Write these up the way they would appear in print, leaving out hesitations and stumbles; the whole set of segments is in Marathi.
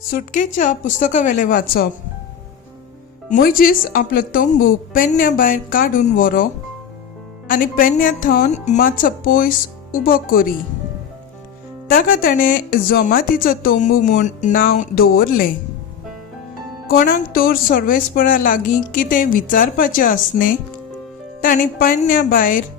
सुटकेच्या पुस्तकावेले वाचप. मोइजेस आपलो तंबू पेन्या भायर काडून व्हरो आनी पेन्या थावन मातसो पयस उबो करी. ताका ताणें जमातीचो तंबू म्हूण नांव दवरलें. कोणाक तर सर्वेस्परा लागीं कितें विचारपाचें आसलें. ताणें पेन्या भायर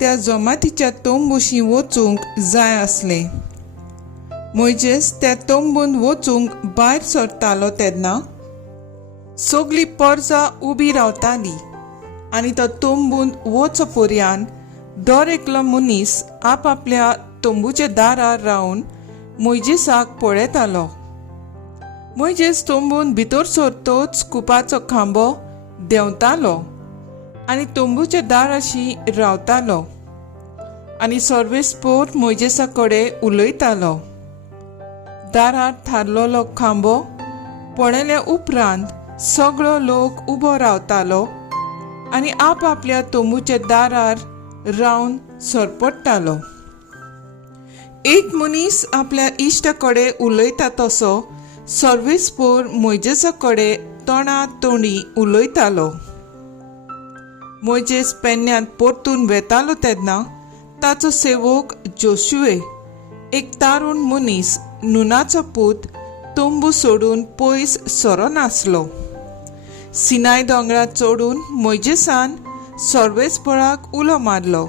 त्या जमातीच्या तंबूशी वचूंक जाय आसलें. मोइजेस त्या तंबून वचूंक भायर सरतालो तेन्ना सगळीं परजा उबी रावताली आनी तो तंबून वच पर्यान दर एकलो मनीस आपआपल्या तंबूच्या दारार रावन मोइजेसाक पळयतालो. मोइजेस तंबून भितर सरतच कुपाचो खांबो देंवतालो आनी तंबूच्या दाराशी रावतालो आनी सर्वेस्पोर मोइजेसा कडेन उलयतालो. दारार थारलोलो खांबो पळयल्या उपरांत सगळो लोक उबो रावतालो आनी आपआपल्या तंबूच्या दारार रावन सरपडटालो. एक मनीस आपल्या इश्टा कडेन उलयता तसो सर्वेस्पोर मोइजेसा कडेन तोंडा तोंडी उलयतालो. मोइजेस पेन्यांत परतून वेतालो तेन्ना ताचो सेवक जोशुए, एक तारुण मनीस नुनाचो पूत, तंबू सोडून पयस सरो नासलो. सिनाय दोंगरा चडून मोइजेसान सर्वेस्पराक उलो मारलो.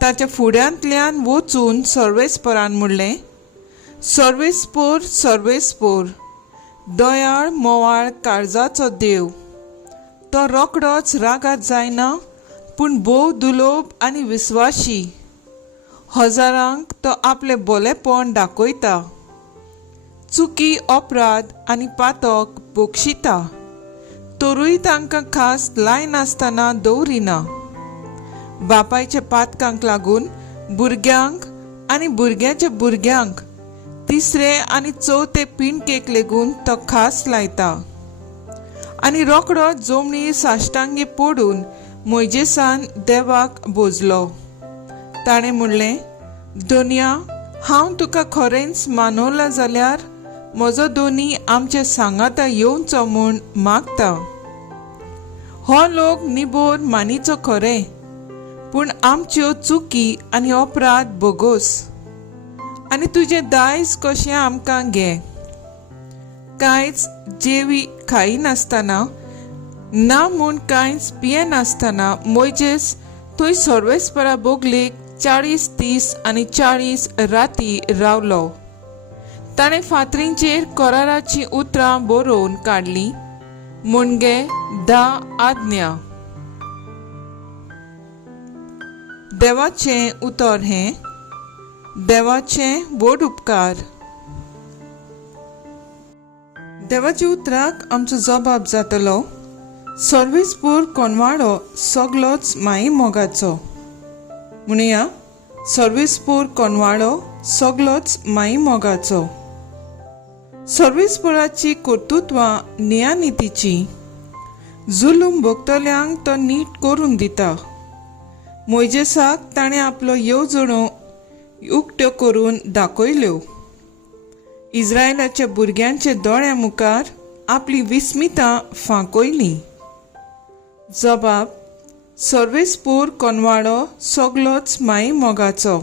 ताच्या फुड्यांतल्यान वचून सर्वेस्परान म्हणलें, सर्वेस्पोर, सर्वेस्पोर, दयाळ मोवाळ काळजाचो देव, तो रोखडोच रागात जायना पूण भोव दुलोभ आनी विस्वाशी. हजारांक तो आपले बोलेपण दाखयता, चुकी अपराध आनी पातक बक्षिता, तरूय तांकां खास लाय नासतना दवरिना. बापायच्या पातकांक लागून भुरग्यांक आनी भुरग्याच्या भुरग्यांक तिसरे आनी चवथे पिणकेक लेगून तो खास लायता. आनी रोखडो जमनीर साश्टांगी पडून मोइजेसान देवाक भोजलो. ताणें म्हणलें, दोनया, हांव तुका खरेंच मानवला जाल्यार म्हजो दोनी आमच्या सांगाता येवचो म्हूण मागता. हो लोक निबोर मानीचो खरें, पूण आमच्यो चुकी आनी अपराध बोगोस. आनी तुजें दायज कशें आमकां घे. कांयच जेवी खाई नासतना ना म्हूण कांयच पिये नासतना मोइजेस थंय सर्वेस्परा बोगलेक 40 दीस आनी 40 राती रावलो. ताणें फातरींचेर कराराची उतरां बरोवन काडलीं, मुणगे 10 आज्ञा. देवाचें उतर हें, देवाचें व्हड उपकार. देवाच्या उतराक आमचो जबाब जातलो, सर्वेस्पोर कोनवाडो सगलोच माई मोगाचो. म्हणुया, सर्वेस्पोर कोनवाडो सगलोच माई मोगाचो. सर्वेस्पोराची कर्तुत्वां नियानितीची. जुलूम भोगतल्यांक तो नीट करून दिता. मोइजेसाक ताणें आपलो येवजणो उक्त्यो करून दाखयल्यो. इस्रायलाच्या भुरग्यांच्या दोळ्या मुखार आपली विस्मितां फांकयलीं. जबाब, सर्वेस्पोर कोनवाडो सगलोच माई मोगाचो.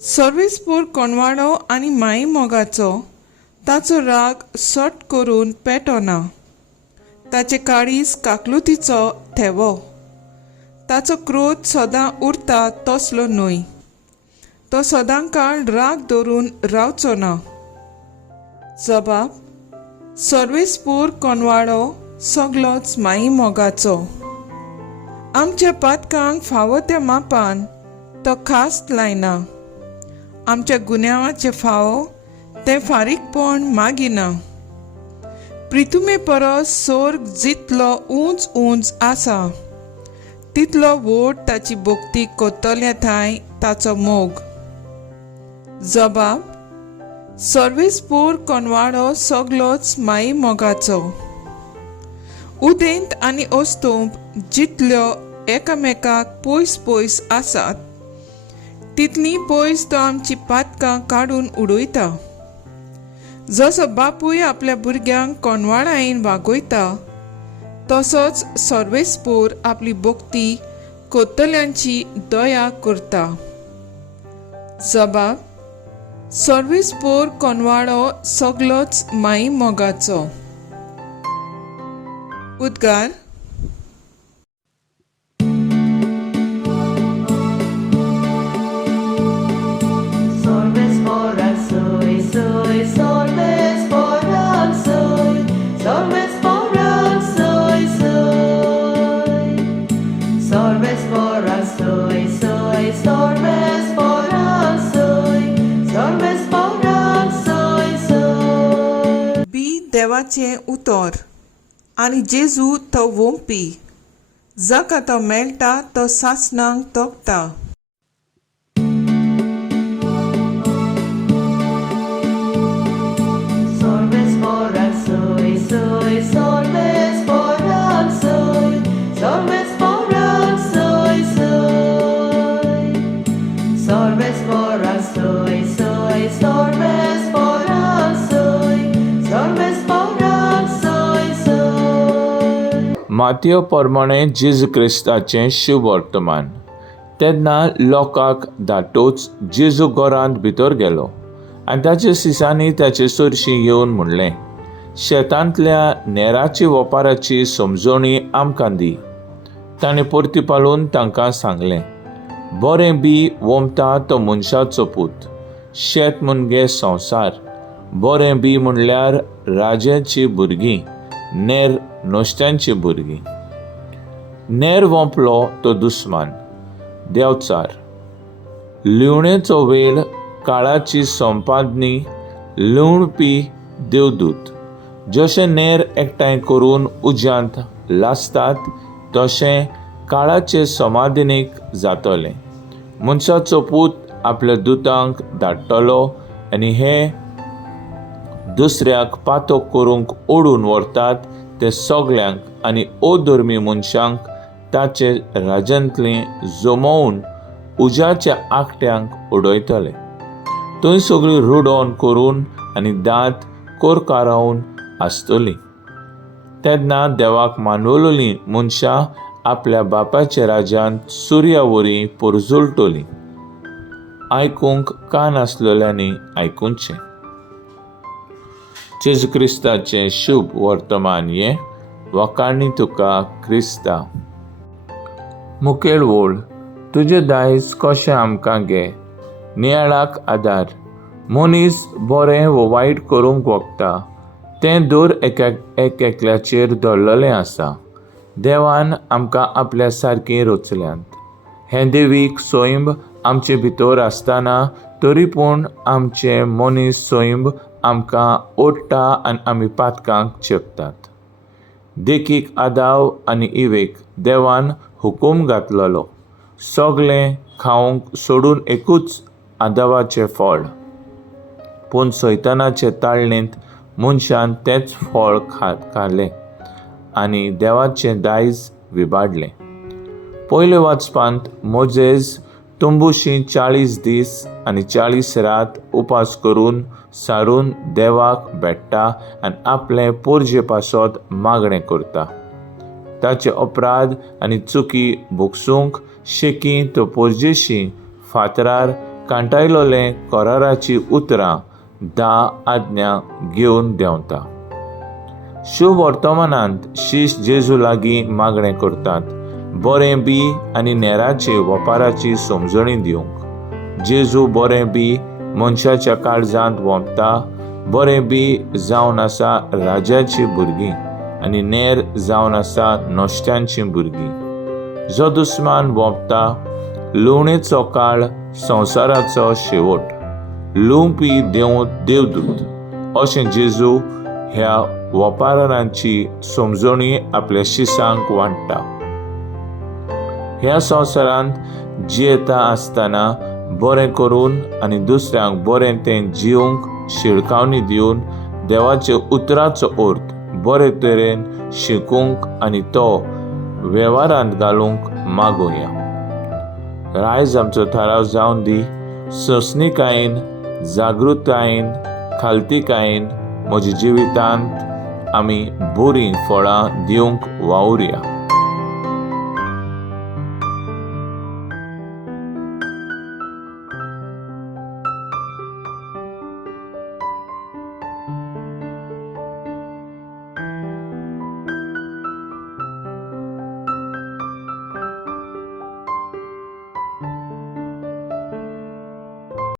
सर्वेस्पोर कोनवाडो आनी माई मोगाचो ताचो राग सट करून पेटोना. ताचे काळीज काकलुतीचो थेवो. ताचो क्रोध सदां उरता तसलो न्हय. तो सदांकाळ राग धरून रावचो ना. जबाब, सर्वेस्पोर कोनवाडो सगलोच माई मोगाचो. आमच्या पातकांक फावो त्या मापान तो खास लायना. आमच्या गुन्यांवाचे फावो ते फारीकपण मागिना. प्रितुमे परस सोर्ग जितलो उंच उंच आसा तितलो व्हड ताची भोक्ती कोत्तल्या थंय ताचो मोग. जबाब, सर्वेस्पोर कोनवाडो सगलोच माई मोगाचो. उदेंत आनी ओस्तूंब जितल्यो एकामेकाक पयस पयस आसात तितली पयस तो आमची पातकां काडून उडयता. जसो बापूय आपल्या भुरग्यांक कोणवाडायेन वागयता, तसोच सर्वेस्पोर आपली भोगती कोत्तल्यांची दया करता. जबाब: सर्वेस्पोर कोनवाडो सगलोच माई मोगाचो. उद्गार: देवाचें उतर आनी जेजू तो वोंपी. जाका तो मेळटा तो सासणांक तोखता. मातयो प्रमाणे जेजू क्रिस्ताचें शुभ वर्तमान. तेन्ना लोकांक धाटूच जेजू घरांत भितर गेलो आनी ताच्या सिसांनी ताचे चडशीं येवन म्हणलें, शेतांतल्या नेराची वेपाराची समजोणी आमकां दी. ताणें परतीपालून तांकां सांगलें, बरें बी वोमता तो मनशाचो पूत. शेत म्हणजे संवसार. बरें बी म्हणल्यार राजाची भुरगीं, नेर नोश्त्यांची भुरगीं. नेर वोंपलो तो दुस्मान, देंवचार. लिवणेचो वेल, काळाची संपादनी, लिवणपी देवदूत. जशें नेर एकठांय करून उज्यांत लासतात, तशें काळाचे समाधीनीक जातलें. मनशाचो पूत आपल्या दुतांक धाडटलो आनी हे दुसऱ्याक पातो करूंक ओडून व्हरतात ते सगल्यांक आनी अधर्मी मनशांक ताचे राज्यांतली जमोवन उज्याच्या आकट्यांक उडयतले. थंय सगळीं रुडोवन करून आनी दांत कोरकारावन आसतलीं. तेन्ना देवाक मानवलेलीं मनशां आपल्या बापाच्या राज्यांत सुर्यावरी परजुलतलीं. आयकूंक कान आसलेल्यांनी आयकुचें. जेजू क्रिस्ताचें शुभ वर्तमान हें वखाणी तुका क्रिस्ता. मुखेल ओळ. तुजें दायज कशें आमकां गे, नियाळाक आदार. मनीस बरें वो वायट करूंक वखता, तें दर एकल्याचेर दवरलेलें आसा. देवान आमकां आपल्या सारकीं रचल्यांत. हें देवीक सोयंब आमचे भितर आसतना तरी पूण आमचे मनीस सोयंब आमकां ओडटा आनी आमी पातकांक चेपतात. देखीक आदाव आनी इवेक देवान हुकूम घातलेलो, सगळें खावंक सोडून एकूच आदावाचें फळ. पूण सैतानाचे ताळणेंत मनशान तेंच फळ खालें आनी देवाचें दायज विबाडलें. पयले वाचपांत मोजेज तुंबुशी 40 दीस आनी 40 रात उपास करून सारून देवाक भेटता आनी आपलें पोरजे पासत मागणें करता. ताचे अपराध आनी चुकी भोगसूंक शेकी तो पोरजेशी फातरार कांटायलोलें कराराची उतरां 10 आज्ञा घेवन देंवता. शुभ वर्तमानांत शीश जेजू लागीं मागणें करतात, बरें बी आनी नेराचे वेपाराची समजणी दिवंक. जेजू बरें बी मनशाच्या काळजांत वोंपता. बरें बी जावन आसा राजाची भुरगीं आनी नेर जावन आसा नोश्त्यांची भुरगीं. जो दुस्मान वोंपता, लुवणेचो काळ, संवसाराचो शेवट, लुवपी देवदूत अशें जेजू ह्या वेपारांची समजणी आपल्या शिसांक वांटता. ह्या संवसारांत जियेता आसतना बरें करून आनी दुसऱ्यांक बरें तें जिवंक शिळकावणी दिवन देवाचे उतराचो अर्थ बरे तरेन शिकूंक आनी तो वेव्हारांत घालूंक मागुया. आयज आमचो थाराव जावन दी. ससनीकायेन, जागृतायेन, खालतीकायेन म्हज्या जिवितांत आमी बरीं फळां दिवंक वावुरया.